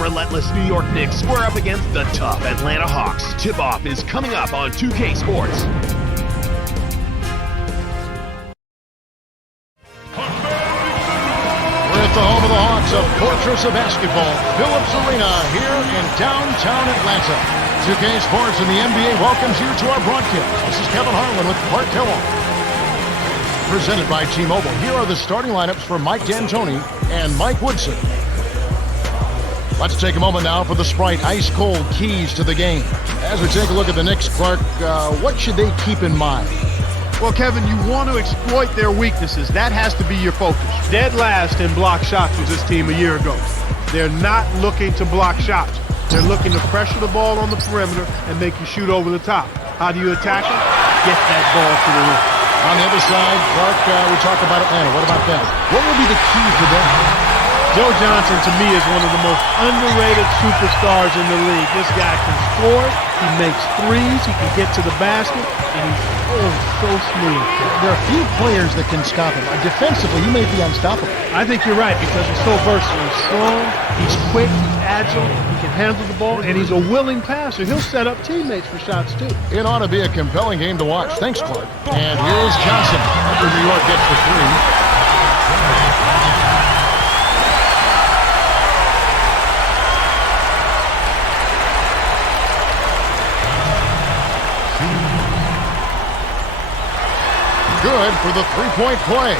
relentless New York Knicks square up against the tough Atlanta Hawks. Tip-off is coming up on 2K Sports. We're at the home of the Hawks, a fortress of basketball, Phillips Arena here in downtown Atlanta. 2K Sports and the NBA welcomes you to our broadcast. This is Kevin Harlan with Clark Kellogg. Presented by T-Mobile. Here are the starting lineups for Mike D'Antoni and Mike Woodson. Let's take a moment now for the Sprite ice-cold keys to the game. As we take a look at the Knicks, Clark, what should they keep in mind? Well, Kevin, you want to exploit their weaknesses. That has to be your focus. Dead last in block shots was this team a year ago. They're not looking to block shots. They're looking to pressure the ball on the perimeter and make you shoot over the top. How do you attack it? Get that ball to the rim. On the other side, Clark, we talked about Atlanta. What about them? What will be the key for them? Joe Johnson, to me, is one of the most underrated superstars in the league. This guy can score, he makes threes, he can get to the basket, and he's so smooth. There are a few players that can stop him. Defensively, he may be unstoppable. I think you're right, because he's so versatile. He's strong, he's quick, he's agile, he can handle the ball, and he's a willing passer. He'll set up teammates for shots, too. It ought to be a compelling game to watch. Thanks, Clark. And here's Johnson after New York gets the three. Good for the three-point play.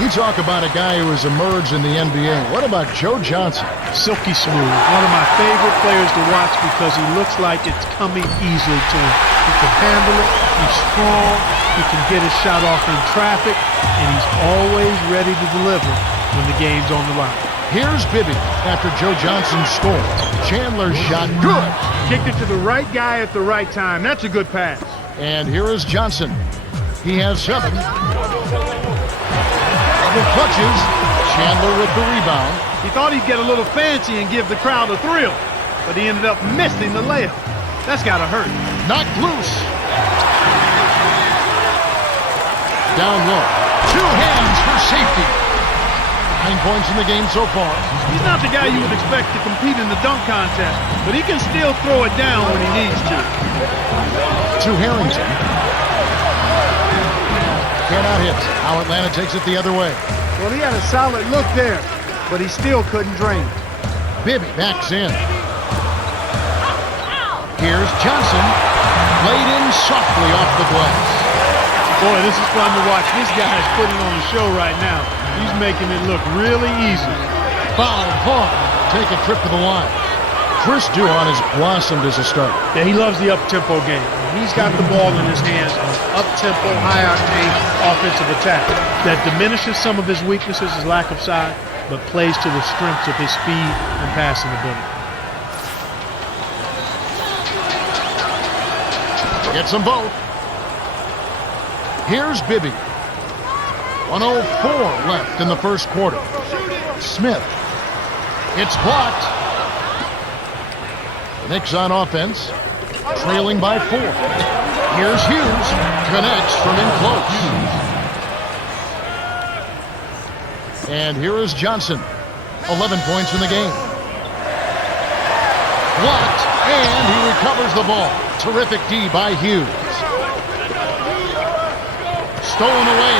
You talk about a guy who has emerged in the NBA. What about Joe Johnson? Silky smooth. One of my favorite players to watch because he looks like it's coming easily to him. He can handle it. He's strong. He can get his shot off in traffic. And he's always ready to deliver when the game's on the line. Here's Bibby after Joe Johnson scored. Chandler's shot, good. Kicked it to the right guy at the right time. That's a good pass. And here is Johnson. He has 7. Double clutches. Chandler with the rebound. He thought he'd get a little fancy and give the crowd a thrill, but he ended up missing the layup. That's got to hurt. Knocked loose. Down low. 2 hands for safety. 9 points in the game so far. He's not the guy you would expect to compete in the dunk contest, but he can still throw it down when he needs to. To Harrington. Cannot hit. Now Atlanta takes it the other way. Well, he had a solid look there, but he still couldn't drain it. Bibby backs in. Here's Johnson. Laid in softly off the glass. Boy, this is fun to watch. This guy is putting on a show right now. He's making it look really easy. Foul, Vaughn. Take a trip to the line. Chris Duhon has blossomed as a starter. Yeah, he loves the up-tempo game. He's got the ball in his hands on up-tempo, high-octane offensive attack. That diminishes some of his weaknesses, his lack of size, but plays to the strengths of his speed and passing ability. Gets them both. Here's Bibby. 1:04 left in the first quarter. Smith. It's blocked. The Knicks on offense, trailing by 4. Here's Hughes. Connects from in close. And here is Johnson. 11 points in the game. Blocked, and he recovers the ball. Terrific D by Hughes. Stolen away.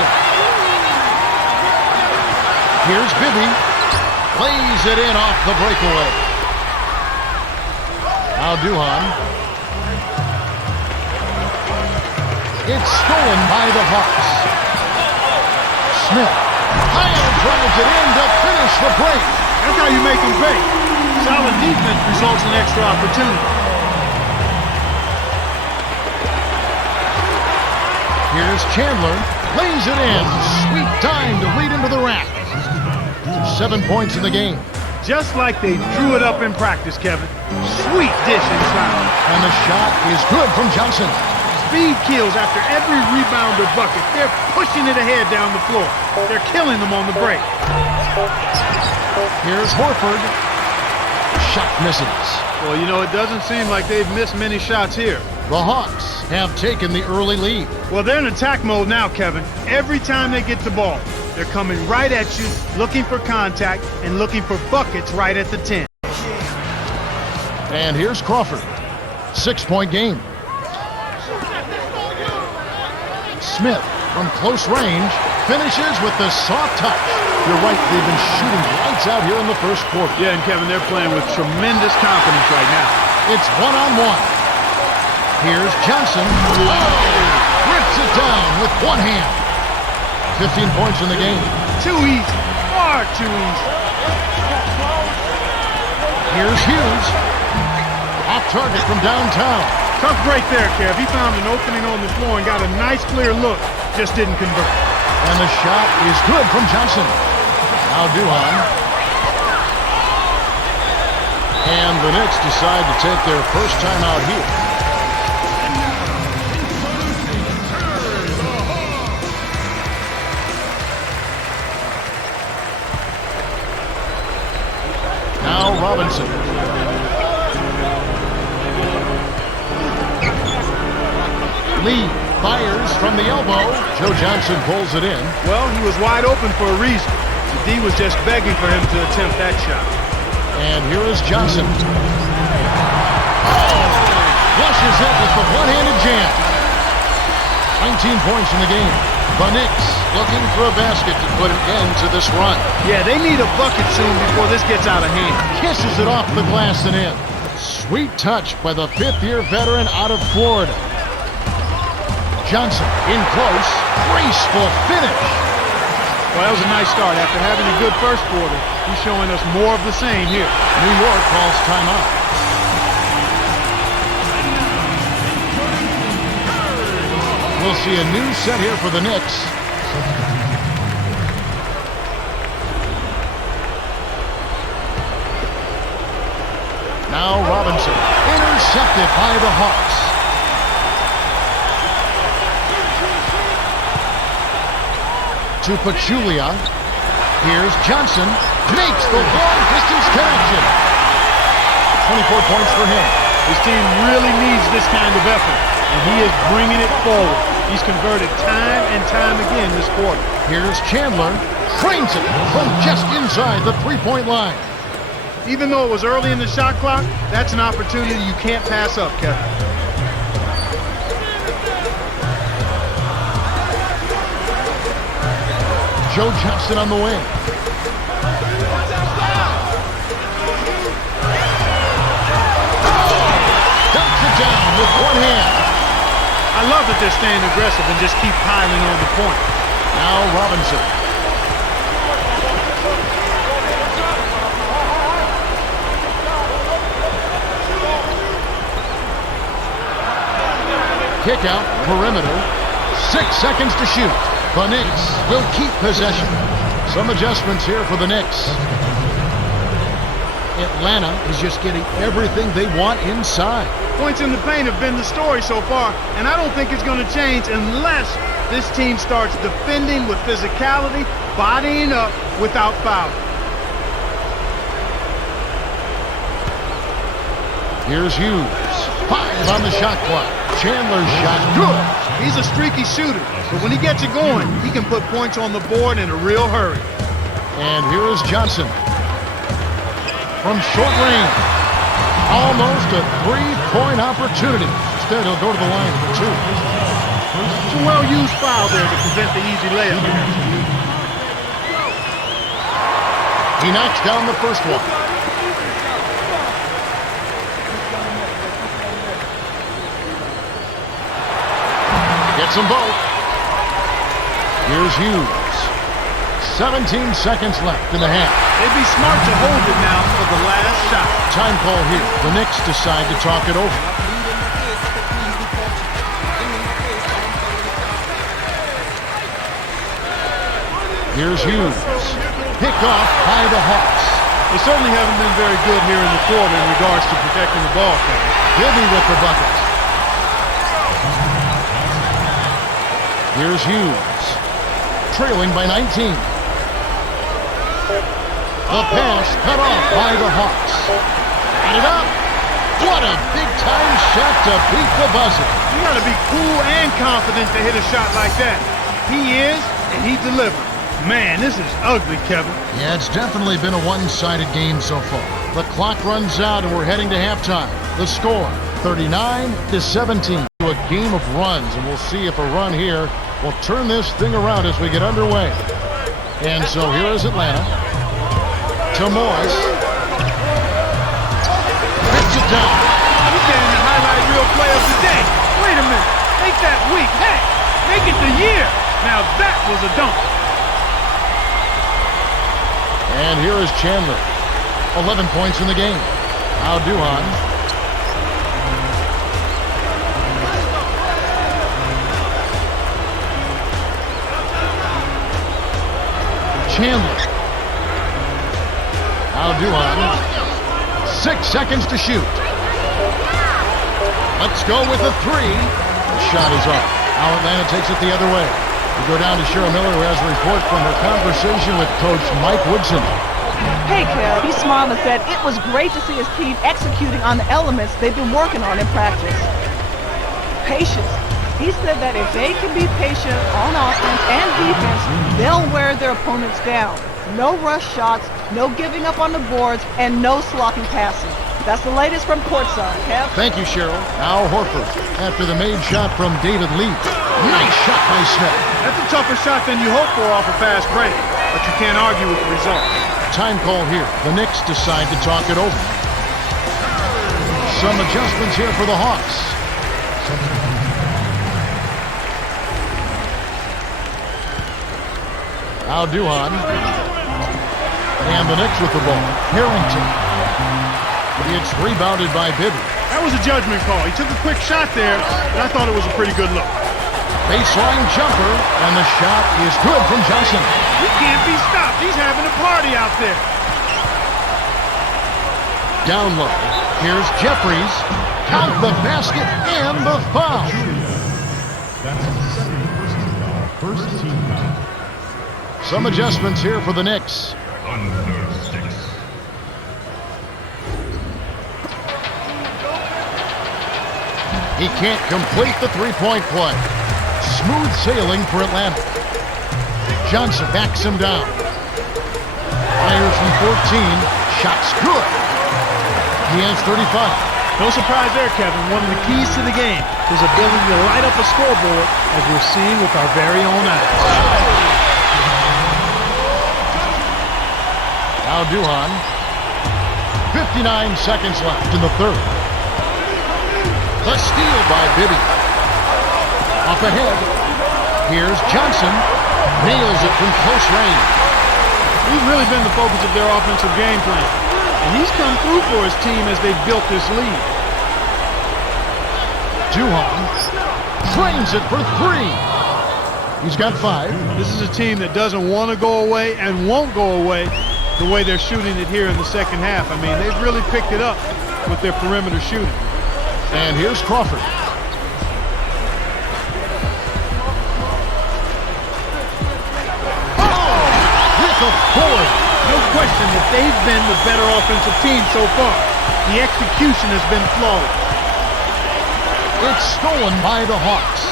Here's Bibby. Lays it in off the breakaway. Now Duhon. It's stolen by the Hawks. Smith. Higher drives it in to finish the break. That's how you make them pay. Solid defense results in extra opportunity. Here's Chandler. Lays it in. Sweet time to lead into the rack. 7 points in the game. Just like they drew it up in practice, Kevin. Sweet dish inside. And the shot is good from Johnson. Speed kills after every rebound or bucket. They're pushing it ahead down the floor. They're killing them on the break. Here's Horford. Shot misses. Well, you know, it doesn't seem like they've missed many shots here. The Hawks have taken the early lead. Well, they're in attack mode now, Kevin. Every time they get the ball, they're coming right at you, looking for contact, and looking for buckets right at the 10. And here's Crawford. 6-point game. Smith from close range finishes with the soft touch. You're right, they've been shooting lights out here in the first quarter. Yeah, and Kevin, they're playing with tremendous confidence right now. It's one-on-one. Here's Johnson. Oh! Rips it down with one hand. 15 points in the game. Too easy. Far too easy. Here's Hughes. Off target from downtown. Tough break there, Kev. He found an opening on the floor and got a nice clear look. Just didn't convert. And the shot is good from Johnson. Now Duhan. And the Knicks decide to take their first time out here. Now Robinson. Lee fires from the elbow. Joe Johnson pulls it in. Well, he was wide open for a reason. The D was just begging for him to attempt that shot. And here is Johnson. Oh! Flushes it with the one-handed jam. 19 points in the game. The Knicks looking for a basket to put an end to this run. Yeah, they need a bucket soon before this gets out of hand. Kisses it off the glass and in. Sweet touch by the fifth-year veteran out of Florida. Johnson in close. Graceful finish. Well, that was a nice start. After having a good first quarter, he's showing us more of the same here. New York calls timeout. We'll see a new set here for the Knicks. Now Robinson, intercepted by the Hawks. To Pachulia. Here's Johnson. Makes the long-distance connection. 24 points for him. His team really needs this kind of effort, and he is bringing it forward. He's converted time and time again this quarter. Here's Chandler. Trains it from just inside the three-point line. Even though it was early in the shot clock, that's an opportunity you can't pass up, Kevin. Joe Johnson on the wing. Dumps it down with one hand. I love that they're staying aggressive and just keep piling on the point. Now Robinson. Kick out, perimeter. 6 seconds to shoot. The Knicks will keep possession. Some adjustments here for the Knicks. Atlanta is just getting everything they want inside. Points in the paint have been the story so far, and I don't think it's going to change unless this team starts defending with physicality, bodying up without fouling. Here's Hughes. 5 on the shot clock. Chandler's shot good. He's a streaky shooter, but when he gets it going, he can put points on the board in a real hurry. And here is Johnson. From short range. Almost a three-point opportunity. Instead, he'll go to the line for two. It's a well-used foul there to prevent the easy layup. He knocks down the first one. Gets them both. Here's Hughes. 17 seconds left in the half. They'd be smart to hold it now for the last shot. Time call here. The Knicks decide to talk it over. Here's Hughes. Picked off by the Hawks. They certainly haven't been very good here in the quarter in regards to protecting the ball, Kevin. He'll be with the bucket. Here's Hughes. Trailing by 19. The pass cut off by the Hawks. Got it up. What a big-time shot to beat the buzzer. You got to be cool and confident to hit a shot like that. He is, and he delivered. Man, this is ugly, Kevin. Yeah, it's definitely been a one-sided game so far. The clock runs out and we're heading to halftime. The score, 39-17. A game of runs, and we'll see if a run here will turn this thing around as we get underway. And so here is Atlanta. To Morris. Picks it down. He's getting the highlight reel play of the day. Wait a minute. Make that week. Hey, make it the year. Now that was a dunk. And here is Chandler. 11 points in the game. Now Duhan. Chandler. Now Duhan. 6 seconds to shoot. Let's go with a three. The shot is up. Now Atlanta takes it the other way. We go down to Cheryl Miller, who has a report from her conversation with Coach Mike Woodson. Hey, Kev. He smiled and said it was great to see his team executing on the elements they've been working on in practice. Patience. He said that if they can be patient on offense and defense, they'll wear their opponents down. No rush shots, no giving up on the boards, and no sloppy passing. That's the latest from courtside, Kev. Thank you, Cheryl. Now Horford after the made shot from David Lee. Nice shot by Smith. That's a tougher shot than you hope for off a fast break, but you can't argue with the result. Time call here. The Knicks decide to talk it over. Some adjustments here for the Hawks. Now Duhan. And the Knicks with the ball. Harrington. It's rebounded by Bibby. That was a judgment call. He took a quick shot there, and I thought it was a pretty good look. Baseline jumper, and the shot is good from Johnson. He can't be stopped. He's having a party out there. Down low. Here's Jeffries. Count the basket and the foul. That's the second personal foul. First team foul. Some adjustments here for the Knicks. Under 6. He can't complete the three-point play. Smooth sailing for Atlanta. Johnson backs him down. Fires from 14. Shot's good. He has 35. No surprise there, Kevin. One of the keys to the game, his ability to light up a scoreboard, as we're seeing with our very own eyes. Now Duhan. 59 seconds left in the third. The steal by Bibby. Up ahead. Here's Johnson. Nails it from close range. He's really been the focus of their offensive game plan. And he's come through for his team as they've built this lead. Duhan trains it for three. He's got 5. This is a team that doesn't want to go away and won't go away the way they're shooting it here in the second half. I mean, they've really picked it up with their perimeter shooting. And here's Crawford. With a board. No question that they've been the better offensive team so far. The execution has been flawless. It's stolen by the Hawks.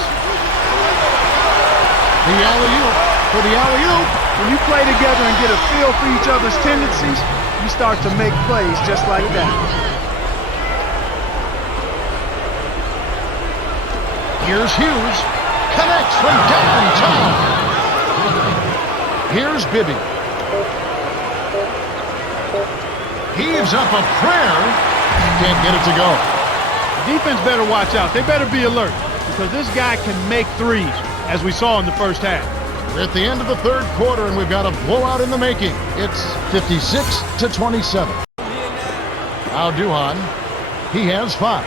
The alley-oop for the alley-oop. When you play together and get a feel for each other's tendencies, you start to make plays just like that. Here's Hughes. Connects from downtown. Here's Bibby. Heaves up a prayer. Can't get it to go. Defense better watch out. They better be alert because this guy can make threes, as we saw in the first half. We're at the end of the third quarter, and we've got a blowout in the making. It's 56-27. Now Duhan. He has 5.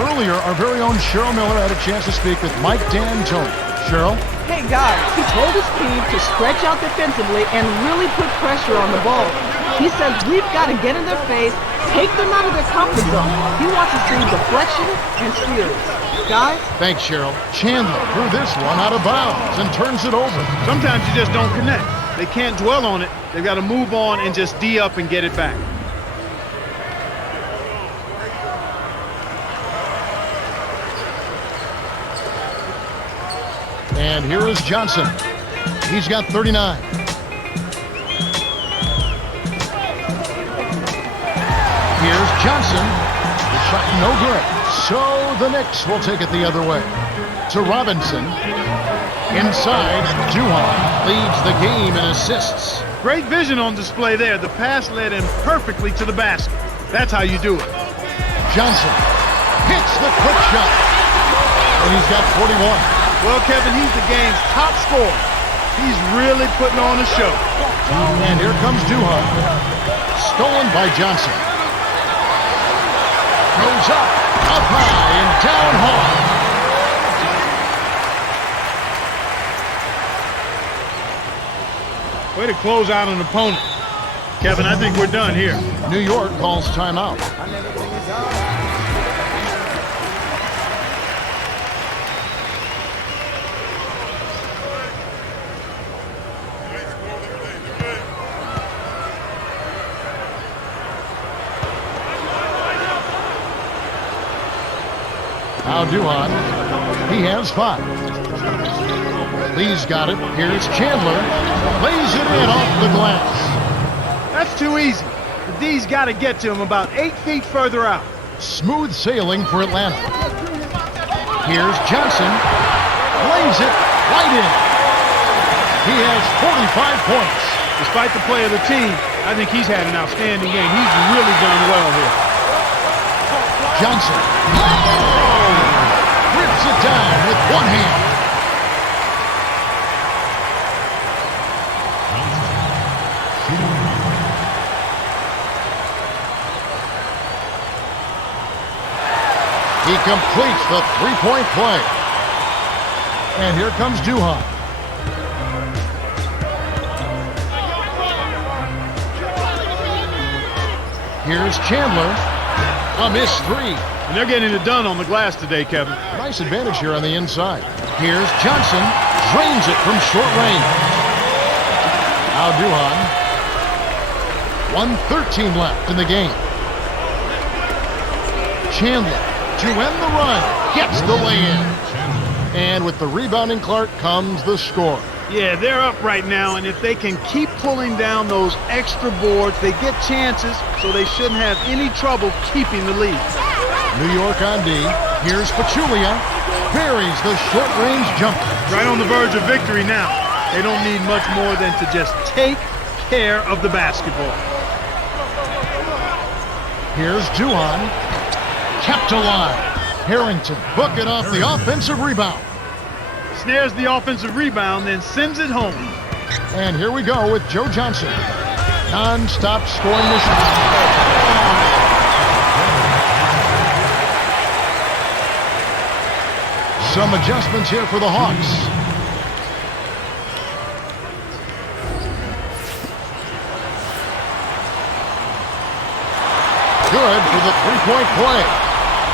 Earlier, our very own Cheryl Miller had a chance to speak with Mike D'Antoni. Cheryl? Hey, guys, he told his team to stretch out defensively and really put pressure on the ball. He says we've got to get in their face, take them out of their comfort zone. He wants to see deflection and steals. Guys? Thanks, Cheryl. Chandler threw this one out of bounds and turns it over. Sometimes you just don't connect. They can't dwell on it. They've got to move on and just D up and get it back. And here is Johnson. He's got 39. Here's Johnson. The shot no good. So the Knicks will take it the other way. To Robinson. Inside, Duhan leads the game in assists. Great vision on display there. The pass led him perfectly to the basket. That's how you do it. Johnson hits the quick shot. And he's got 41. Well, Kevin, he's the game's top scorer. He's really putting on a show. And here comes Duhan. Stolen by Johnson. Goes up high, and down hard. Way to close out an opponent. Kevin, I think we're done here. New York calls timeout. Now Duhan, he has 5. Lee's got it. Here's Chandler. Lays it in off the glass. That's too easy. The D's got to get to him about 8 feet further out. Smooth sailing for Atlanta. Here's Johnson. Lays it right in. He has 45 points. Despite the play of the team, I think he's had an outstanding game. He's really done well here. Johnson. Rips it down with one hand. He completes the three-point play. And here comes Duhan. Here's Chandler. A missed 3. And they're getting it done on the glass today, Kevin. Nice advantage here on the inside. Here's Johnson. Drains it from short range. Now Duhan. 1:13 left in the game. Chandler to end the run. Gets the lay-in. And with the rebounding Clark comes the score. Yeah, they're up right now, and if they can keep pulling down those extra boards, they get chances, so they shouldn't have any trouble keeping the lead. New York on D. Here's Pachulia. Buries the short-range jumper. Right on the verge of victory now. They don't need much more than to just take care of the basketball. Here's Duhan. Kept alive. Harrington booking off the offensive rebound. Snares the offensive rebound, then sends it home. And here we go with Joe Johnson. Non-stop scoring mission. Some adjustments here for the Hawks. Good for the three-point play.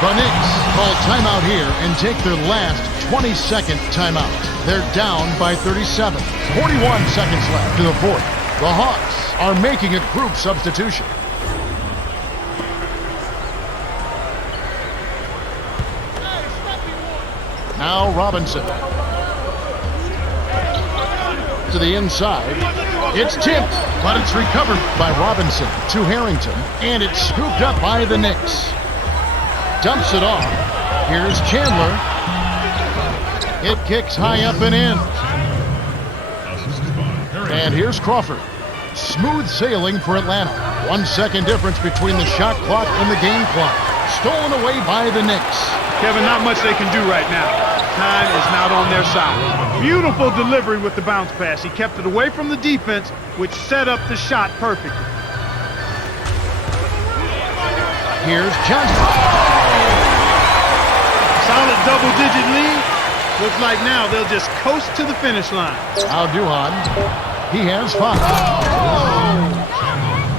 The Knicks call timeout here and take their last 22nd timeout. They're down by 37. 41 seconds left to the fourth. The Hawks are making a group substitution. Now Robinson. To the inside. It's tipped, but it's recovered by Robinson to Harrington, and it's scooped up by the Knicks. Dumps it off. Here's Chandler. It kicks high up and in. And here's Crawford. Smooth sailing for Atlanta. 1 second difference between the shot clock and the game clock. Stolen away by the Knicks. Kevin, not much they can do right now. Time is not on their side. Beautiful delivery with the bounce pass. He kept it away from the defense, which set up the shot perfectly. Here's Johnson. Solid double-digit lead. Looks like now they'll just coast to the finish line. Now Duhan. He has 5.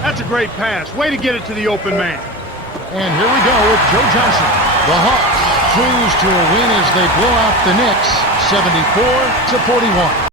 That's a great pass. Way to get it to the open man. And here we go with Joe Johnson. The Hawks cruise to a win as they blow out the Knicks 74-41.